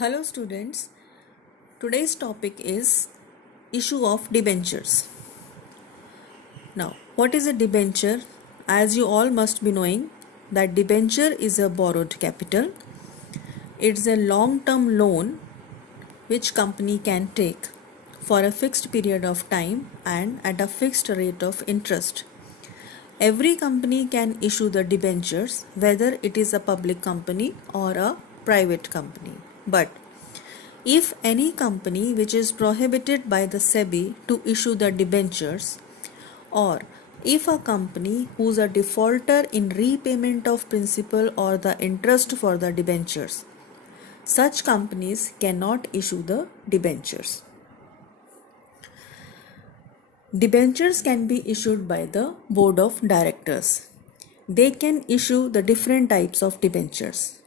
Hello students, today's topic is issue of debentures. Now, what is a debenture? As you all must be knowing that debenture is a borrowed capital. It's a long-term loan which company can take for a fixed period of time and at a fixed rate of interest. Every company can issue the debentures whether it is a public company or a private company. But if any company which is prohibited by the SEBI to issue the debentures, or if a company who's a defaulter in repayment of principal or the interest for the debentures, such companies cannot issue the debentures. Debentures can be issued by the board of directors. They can issue the different types of debentures.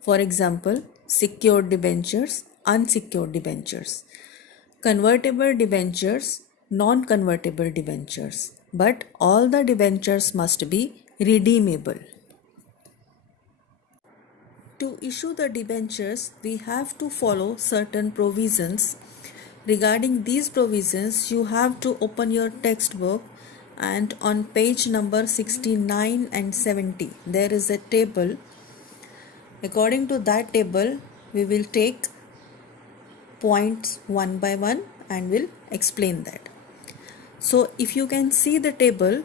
For example, secured debentures, unsecured debentures, convertible debentures, non-convertible debentures. But all the debentures must be redeemable. To issue the debentures, we have to follow certain provisions. Regarding these provisions, you have to open your textbook and on page number 69 and 70, there is a table. According to that table, we will take points one by one and will explain that. So if you can see the table,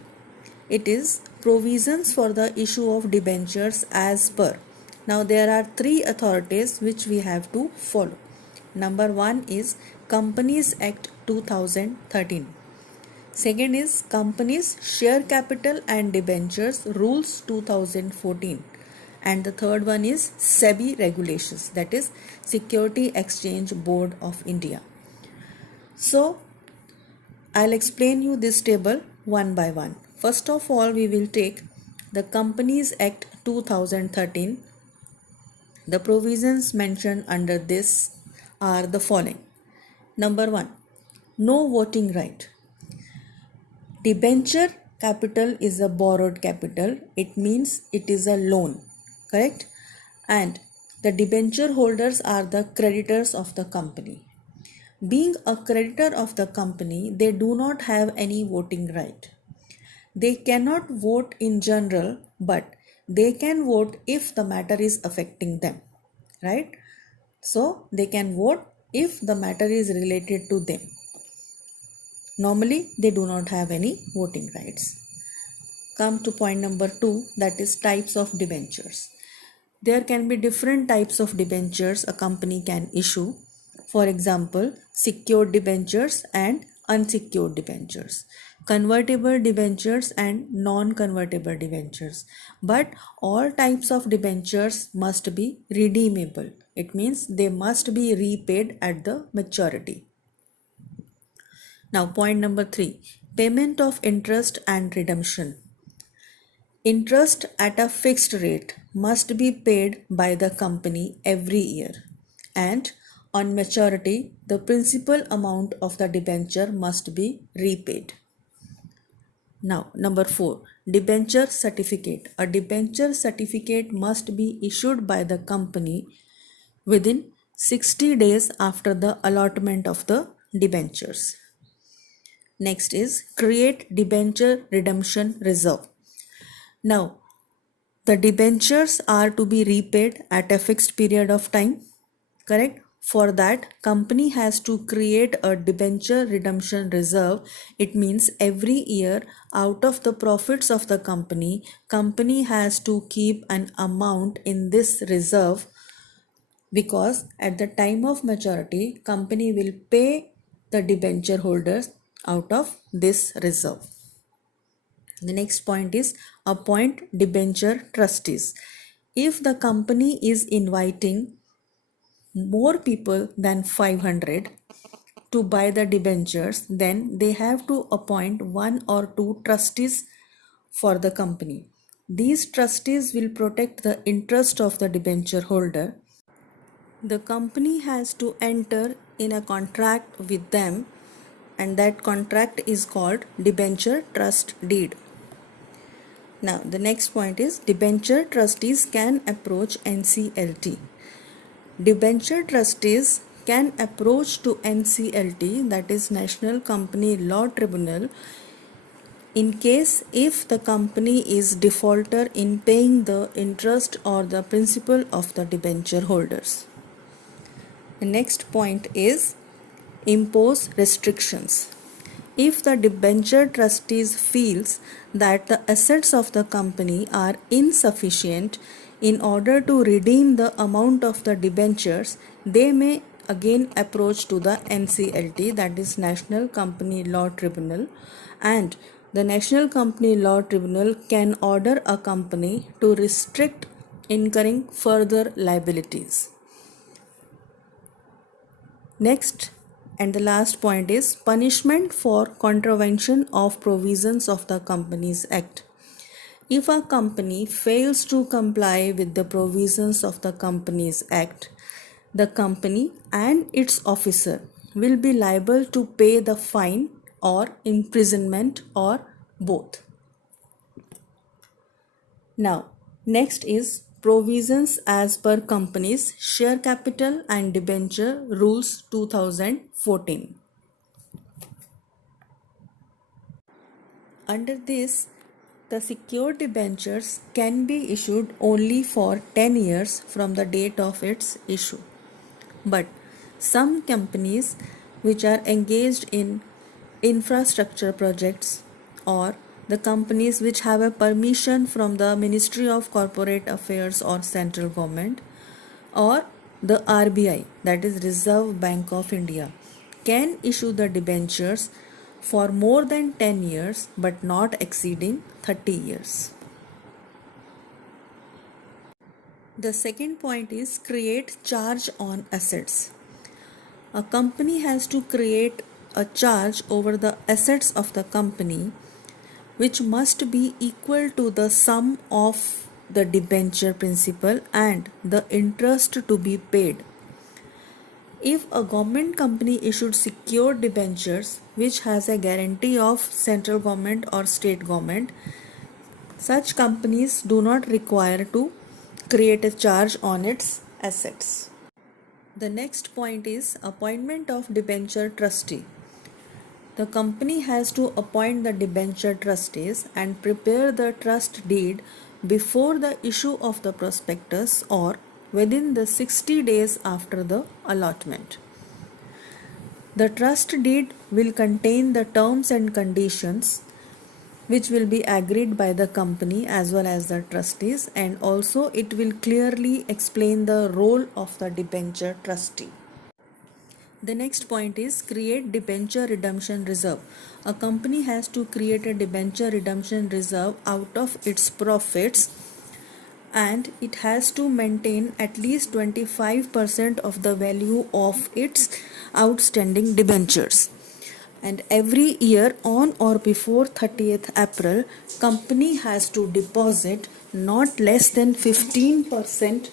it is provisions for the issue of debentures as per. Now there are three authorities which we have to follow. Number one is Companies Act 2013. Second is Companies Share Capital and Debentures Rules 2014. And the third one is SEBI regulations, that is Security Exchange Board of India. So I'll explain you this table one by one. First of all, we will take the Companies Act 2013. The provisions mentioned under this are the following. Number one, no voting right. Debenture capital is a borrowed capital. It means it is a loan, correct? And the debenture holders are the creditors of the company. Being a creditor of the company, they do not have any voting right. They cannot vote in general, but they can vote if the matter is affecting them, right? So they can vote if the matter is related to them. Normally, they do not have any voting rights. Come to point number 2, that is types of debentures. There can be different types of debentures a company can issue. For example, secured debentures and unsecured debentures, convertible debentures and non-convertible debentures. But all types of debentures must be redeemable. It means they must be repaid at the maturity. Now point number 3, payment of interest and redemption. Interest at a fixed rate must be paid by the company every year, and on maturity, the principal amount of the debenture must be repaid. Now, number 4, debenture certificate. A debenture certificate must be issued by the company within 60 days after the allotment of the debentures. Next is create debenture redemption reserve. Now, the debentures are to be repaid at a fixed period of time, correct? For that, company has to create a debenture redemption reserve. It means every year out of the profits of the company has to keep an amount in this reserve, because at the time of maturity, company will pay the debenture holders out of this reserve. The next point is appoint debenture trustees. If the company is inviting more people than 500 to buy the debentures, then they have to appoint 1 or 2 trustees for the company. These trustees will protect the interest of the debenture holder. The company has to enter in a contract with them, and that contract is called debenture trust deed. Now the next point is debenture trustees can approach NCLT. Debenture trustees can approach to NCLT, that is National Company Law Tribunal, in case if the company is defaulter in paying the interest or the principal of the debenture holders. The next point is impose restrictions. If the debenture trustees feels that the assets of the company are insufficient in order to redeem the amount of the debentures, they may again approach to the NCLT, that is National Company Law Tribunal, and the National Company Law Tribunal can order a company to restrict incurring further liabilities. Next and the last point is punishment for contravention of provisions of the Companies Act. If a company fails to comply with the provisions of the Companies Act, the company and its officer will be liable to pay the fine or imprisonment or both. Now, next is provisions as per company's share capital and debenture rules 2014. Under this, the secured debentures can be issued only for 10 years from the date of its issue. But some companies which are engaged in infrastructure projects, or the companies which have a permission from the Ministry of Corporate Affairs or central government, or the RBI, that is Reserve Bank of India, can issue the debentures for more than 10 years but not exceeding 30 years. The second point is create charge on assets. A company has to create a charge over the assets of the company which must be equal to the sum of the debenture principal and the interest to be paid. If a government company issued secured debentures which has a guarantee of central government or state government, such companies do not require to create a charge on its assets. The next point is appointment of debenture trustee. The company has to appoint the debenture trustees and prepare the trust deed before the issue of the prospectus or within the 60 days after the allotment. The trust deed will contain the terms and conditions which will be agreed by the company as well as the trustees, and also it will clearly explain the role of the debenture trustee. The next point is create debenture redemption reserve. A company has to create a debenture redemption reserve out of its profits, and it has to maintain at least 25% of the value of its outstanding debentures. And every year on or before 30th April, company has to deposit not less than 15%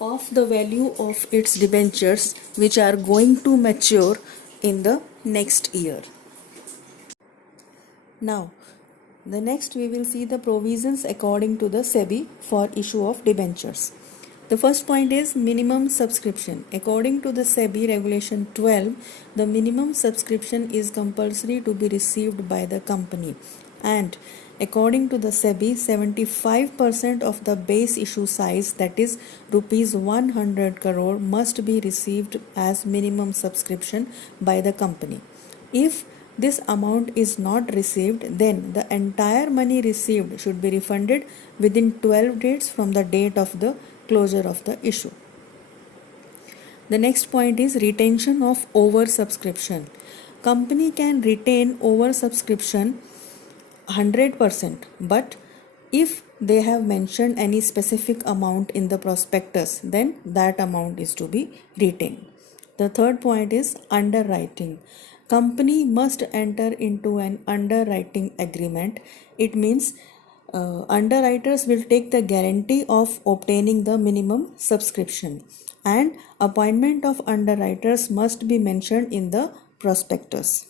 of the value of its debentures which are going to mature in the next year. Now, the next we will see the provisions according to the SEBI for issue of debentures. The first point is minimum subscription. According to the SEBI Regulation 12, the minimum subscription is compulsory to be received by the company, and according to the SEBI, 75% of the base issue size, that is rupees 100 crore, must be received as minimum subscription by the company. If this amount is not received, then the entire money received should be refunded within 12 days from the date of the closure of the issue. The next point is retention of oversubscription. Company can retain oversubscription 100%, but if they have mentioned any specific amount in the prospectus, then that amount is to be retained. The third point is underwriting. Company must enter into an underwriting agreement. It means underwriters will take the guarantee of obtaining the minimum subscription, and appointment of underwriters must be mentioned in the prospectus.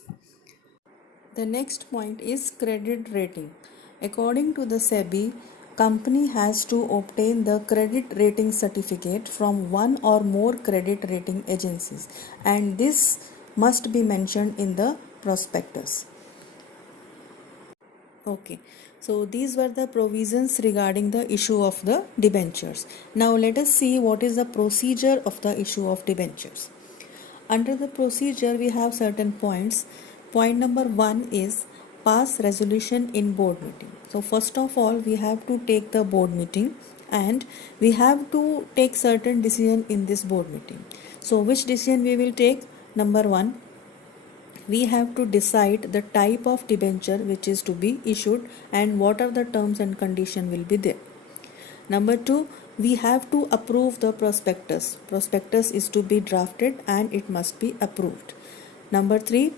The next point is credit rating. According to the SEBI, company has to obtain the credit rating certificate from one or more credit rating agencies, and this must be mentioned in the prospectus. Okay, so these were the provisions regarding the issue of the debentures. Now let us see what is the procedure of the issue of debentures. Under the procedure, we have certain points. Point number 1 is pass resolution in board meeting. So first of all, we have to take the board meeting and we have to take certain decision in this board meeting. So which decision we will take? Number 1, we have to decide the type of debenture which is to be issued and what are the terms and condition will be there. Number 2, we have to approve the prospectus. Prospectus is to be drafted and it must be approved. Number 3,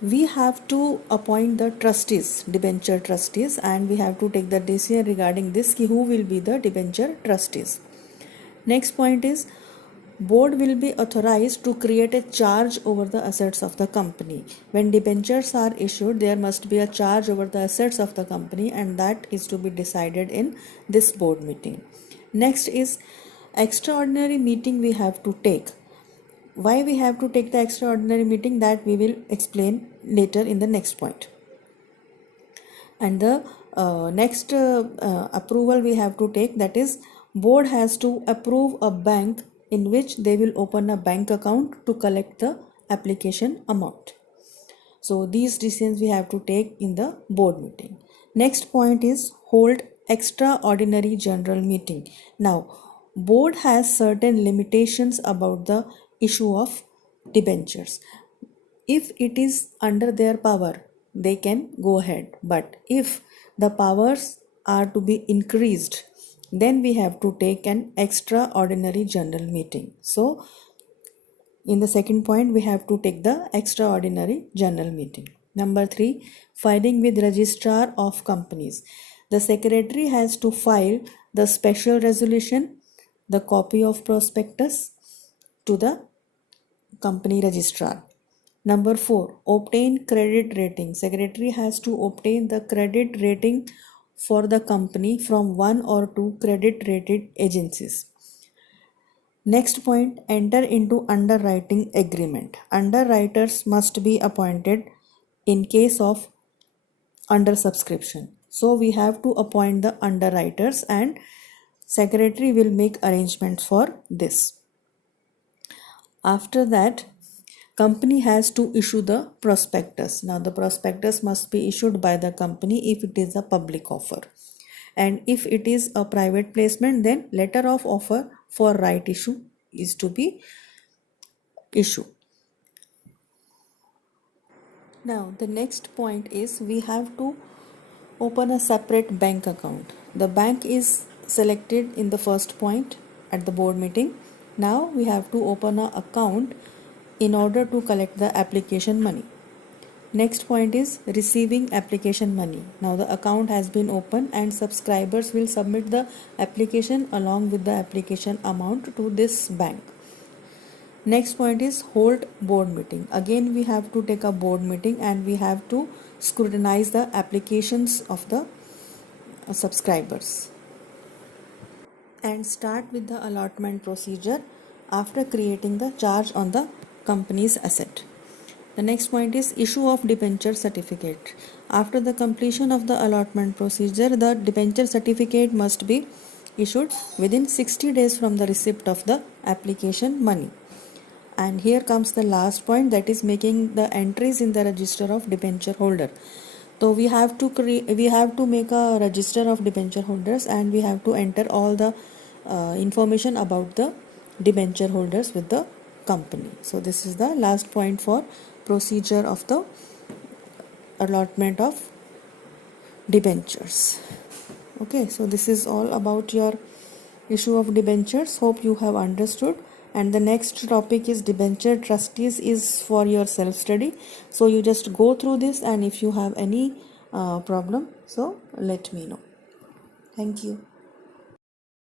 we have to appoint the trustees, debenture trustees, and we have to take the decision regarding this, who will be the debenture trustees. Next point is board will be authorized to create a charge over the assets of the company. When debentures are issued, there must be a charge over the assets of the company, and that is to be decided in this board meeting. Next is extraordinary meeting we have to take. Why we have to take the extraordinary meeting, that we will explain later in the next point. And the next approval we have to take, that is board has to approve a bank in which they will open a bank account to collect the application amount. So these decisions we have to take in the board meeting. Next point is hold extraordinary general meeting. Now board has certain limitations about the issue of debentures. If it is under their power, they can go ahead, but if the powers are to be increased, then we have to take an extraordinary general meeting. So in the second point, we have to take the extraordinary general meeting. Number 3, filing with registrar of companies. The secretary has to file the special resolution, the copy of prospectus to the company registrar. Number 4, obtain credit rating. Secretary has to obtain the credit rating for the company from one or two credit rated agencies. Next point, enter into underwriting agreement. Underwriters must be appointed in case of undersubscription. So we have to appoint the underwriters and secretary will make arrangements for this. After that, company has to issue the prospectus. Now the prospectus must be issued by the company if it is a public offer, and if it is a private placement, then letter of offer for right issue is to be issued. Now the next point is we have to open a separate bank account. The bank is selected in the first point at the board meeting. Now we have to open an account in order to collect the application money. Next point is receiving application money. Now the account has been opened and subscribers will submit the application along with the application amount to this bank. Next point is hold board meeting. Again we have to take a board meeting and we have to scrutinize the applications of the subscribers and start with the allotment procedure after creating the charge on the company's asset. The next point is issue of debenture certificate. After the completion of the allotment procedure, the debenture certificate must be issued within 60 days from the receipt of the application money. And here comes the last point, that is making the entries in the register of debenture holder. So we have to make a register of debenture holders and we have to enter all the information about the debenture holders with the company. So this is the last point for procedure of the allotment of debentures. Okay, so this is all about your issue of debentures. Hope you have understood. And the next topic is debenture trustees is for your self study. So you just go through this, and if you have any problem, so let me know. Thank you.